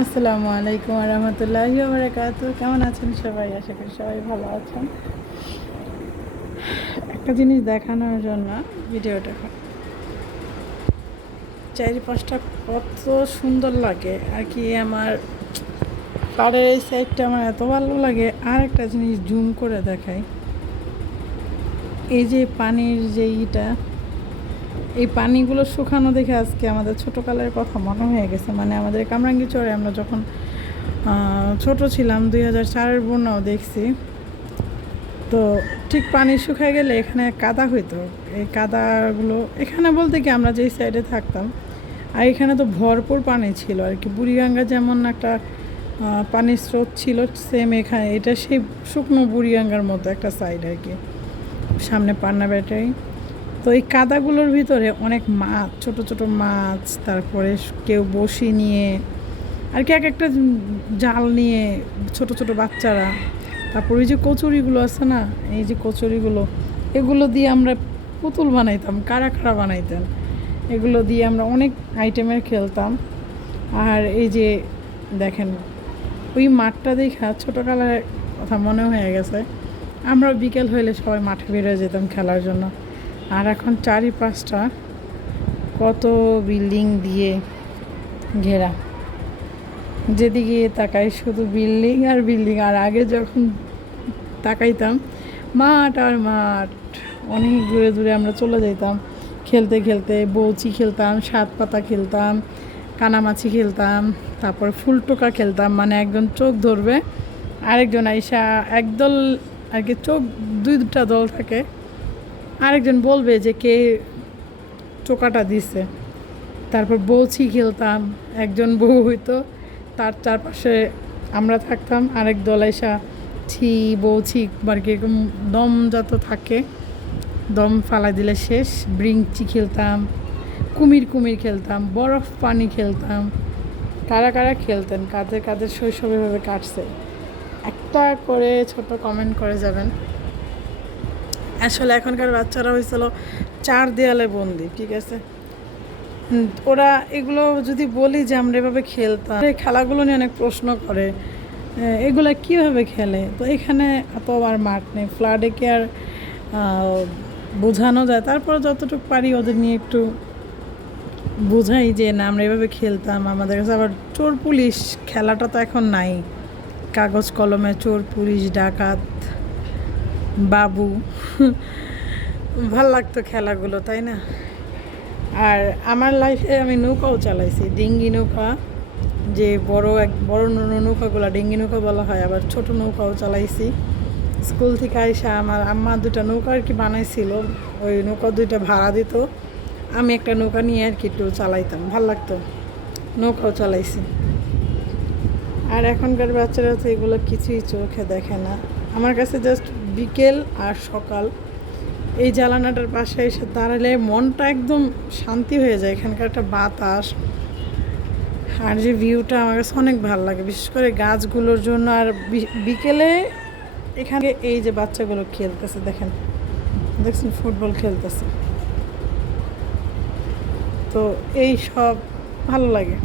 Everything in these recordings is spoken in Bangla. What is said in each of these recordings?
আসসালামু আলাইকুম রহমতুল্লাহি বারাকাতু কেমন আছেন সবাই? আশা করি সবাই ভালো আছেন। একটা জিনিস দেখানোর জন্য ভিডিওটা। চারিপাশটা কত সুন্দর লাগে। আর কি আমার পাড়ের এই সাইডটা আমার এত ভালো লাগে। আর একটা জিনিস জুম করে দেখাই। এই যে পানির যে ইটা এই পানিগুলো শুকানো দেখে আজকে আমাদের ছোটোকালের কথা মনে হয়ে গেছে। মানে আমাদের কামরাঙ্গি চরে আমরা যখন ছোট ছিলাম, দুই হাজার চারের বন্যাও দেখছি। তো ঠিক পানি শুকায় গেলে এখানে কাদা হইতো। এই কাদাগুলো, এখানে বলতে কি আমরা যেই সাইডে থাকতাম, আর এখানে তো ভরপুর পানি ছিল আর কি। বুড়িগঙ্গা যেমন একটা পানির স্রোত ছিল সেম এখানে, এটা সেই শুকনো বুড়িগঙ্গার মতো একটা সাইড আর কি। সামনে পান্না ব্যাটারি। তো এই কাদাগুলোর ভিতরে অনেক মাছ, ছোট ছোট মাছ, তারপরে কেউ বসি নিয়ে, আর কি এক একটা জাল নিয়ে ছোট ছোট বাচ্চারা। তারপর ওই যে কচুরিগুলো আছে না, এই যে কচুরিগুলো, এগুলো দিয়ে আমরা পুতুল বানাইতাম কারা কারা বানাইতেন। এগুলো দিয়ে আমরা অনেক আইটেমের খেলতাম। আর এই যে দেখেন, ওই মাঠটা দেখা ছোটোকালের কথা মনে হয়ে গেছে। আমরা বিকেল হইলে সবাই মাঠে বেরোয় যেতাম খেলার জন্য। আর এখন চারিপাশটা কত বিল্ডিং দিয়ে ঘেরা। যেদিকে তাকাই শুধু বিল্ডিং আর বিল্ডিং। আর আগে যখন তাকাইতাম, মাঠ আর মাঠ, অনেক দূরে দূরে আমরা চলে যেতাম খেলতে খেলতে বৌচি খেলতাম, সাত পাতা খেলতাম, কানামাছি খেলতাম, তারপর ফুলটোকা খেলতাম। মানে একজন চোখ ধরবে, আরেকজন আইসা একদল আর কি চোখ দুই দুটা দল থাকে। আরেকজন বলবে যে কে চোকাটা দিছে। তারপর বৌছি খেলতাম, একজন বউ হইতো, তার চারপাশে আমরা থাকতাম, আরেক দল এসা ছি বৌছি আর কি এরকম দম যত থাকে, দম ফালাই দিলে শেষ। ব্রিংচি খেলতাম, কুমির কুমির খেলতাম, বরফ পানি খেলতাম। কারা কারা খেলতেন, কাদের কাদের শৈশব এভাবে কাটছে, একটা করে ছোট কমেন্ট করে যাবেন। আসলে এখনকার বাচ্চারা হয়েছিল চার দেয়ালে বন্দি, ঠিক আছে? ওরা এগুলো যদি বলি যে আমরা এভাবে খেলতাম, এই খেলাগুলো নিয়ে অনেক প্রশ্ন করে এগুলো কীভাবে খেলে? তো এখানে এত আর মাঠ নেই ফ্লাডে কি আর বোঝানো যায়? তারপরে যতটুকু পারি ওদের নিয়ে একটু বোঝাই যে, না, আমরা এভাবে খেলতাম। আমাদের কাছে আবার চোর পুলিশ খেলাটা তো এখন নাই। কাগজ কলমে চোর পুলিশ, ডাকাত। বাবু। ভালো লাগতো খেলাগুলো, তাই না? আর আমার লাইফে আমি নৌকাও চালাইছি, ডিঙ্গি নৌকা। যে বড় এক, বড় নৌকাগুলো ডিঙ্গি নৌকা বলা হয়, আবার ছোট নৌকাও চালাইছি। স্কুল থেকে আইসা আমার আম্মা দুটা নৌকা আর কি বানাইছিল, ওই নৌকা দুইটা ভাড়া দিত। আমি একটা নৌকা নিয়ে আর কি একটু চালাইতাম, ভালো লাগতো। নৌকাও চালাইছি। আর এখনকার বাচ্চারা তো এগুলো কিছুই চোখে দেখে না। আমার কাছে জাস্ট বিকেল আর সকাল। এই জ্বালানাটার পাশে এসে দাঁড়ালে মনটা একদম শান্তি হয়ে যায়। এখানকার একটা বাতাস আর যে ভিউটা আমার কাছে অনেক ভালো লাগে। বিশেষ করে গাছগুলোর জন্য আর বিকেলে এখানে এই যে বাচ্চাগুলো খেলতেছে, দেখেন। দেখছেন ফুটবল খেলতেছে। তো এই সব ভালো লাগে।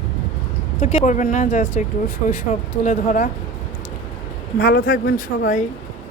তো কে করবেন না, জাস্ট একটু শৈশব তুলে ধরা। ভালো থাকবেন সবাই।